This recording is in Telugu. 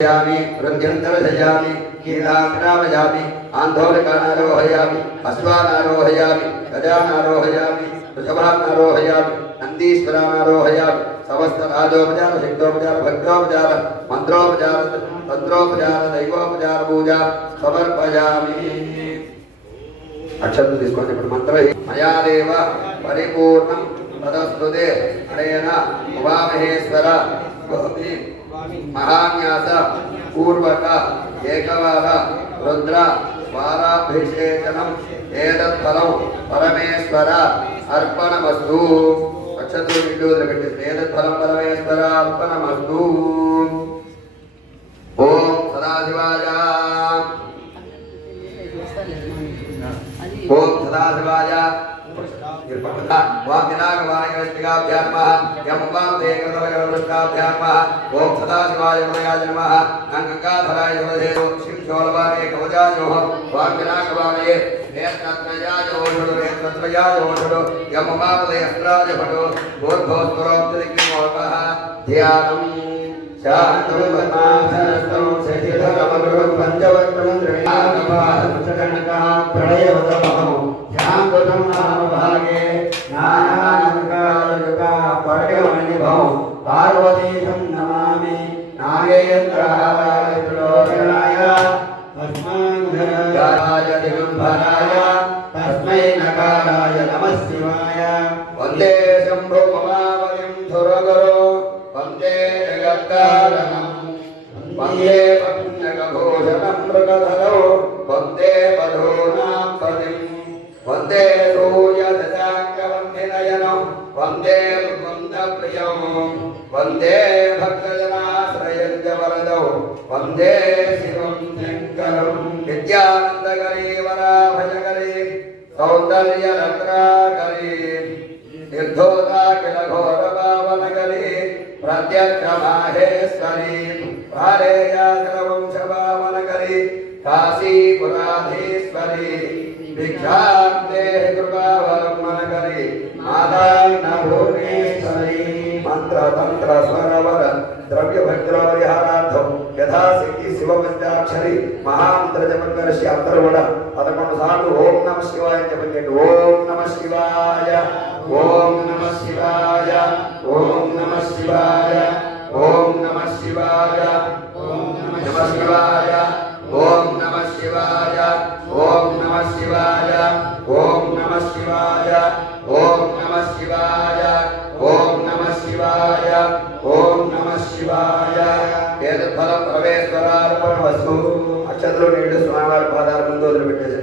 वृद्ध्यन्तरसयामि कीलासनावयामि आन्धोलिकानारोहयामि अश्वानारोहयामि गजानारोहयामि वृषभानारोहयामि नन्दीश्वरानारोहयामि समस्त राजोपचार शक्तोपचार भक्तोपचार मंत्रोपचार तंत्रोपचार दैवोपचार पूजा समर्पयामि अक्षत తీసుకోండి ఇప్పుడు మంత్రం మయా దేవ పరిపూర్ణం తదస్తుతే అనేన ఉమామహేశ్వర స్వామి महान्यास पूर्वक एकवार रुद्र स्वाराभिषेचनम एतत्फलं परमेश्वर अर्पणमस्तु अक्षतु निल्लूदरपेट्टि एतत्फलं परमेश्वर अर्पणमस्तु ओम सदाशिवाय ओम सदाशिवाय ओम विनायकवाणिकाभ्यां नमः यं वामदेवकृतवरवृष्टाभ्यां नमः ओम सदाशिवाय नमः नमः गंगाधराय नमः शिवशोलवाने कवचाय नमः ओम विनायकवाणये नेत्रत्रयाय नमः यं वामदेवस्त्राय नमः भूर्भुवस्वरोक्तदिक्किमोकः ध्यानं शान्तं पद्मासनस्थं शशिधरमगुरुं पञ्चवक्त्रं त्रिणागपादमुचकर्णकः प्रणयवतमहं ध्यानगुतं नाम भागे नानानकालयुगा पर्यमणिभौ पार्वतीशं नमामि नागेन्द्राय त्रिलोचनाय तस्मै दिगम्बराय तस्मै नकाराय नमः शिवाय वन्दे शम्भो ममावलिं सुरगुरो वन्दे जगत्कारणं वन्दे पन्नगभूषणं मृगधरो वन्दे वधूनां पतिं वन्दे सूर्यशशाङ्कवन्दिनयनं वन्दे मुकुन्दप्रियं वन्दे भक्तजनाश्रयं च वरदौ वन्दे शिवं शङ्करं विद्यानन्दकरी वराभयकरी सौन्दर्यरत्नाकरी निर्धोता किलघोरपावनकरी प्रत्यक्षमाहेश्वरी भारेयाचलवंशपावनकरी काशीपुराधीश्वरी भिक्षान्ते कृपावलम्बनकरी मातान्नपूर्णेश्वरी मंत्रतंत्र स्वरवर द्रव्यभद्रपरिहारार्थं यथाशक्ति शिवपंचाक्षरी महामंत्र जपं करस्य अंतर्वड 11 సార్లు ఓం నమః శివాయ జపం చేయండి ఓం నమః శివాయ ఓం నమః శివాయ ఓం నమః శివాయ ఓం నమః శివాయ ఓం నమః శివాయ ఓం నమః శివాయ ఓం నమః శివాయ ఓం నమః శివాయ ఓం నమః శివాయ ఓం నమః శివాయ ఓం నమః శివాయ ఏతత్ఫలం పరమేశ్వరార్పణమస్తు అక్షతలు నీళ్లు స్వామివారి పాదాల ముందు వదిలిపెట్టేసి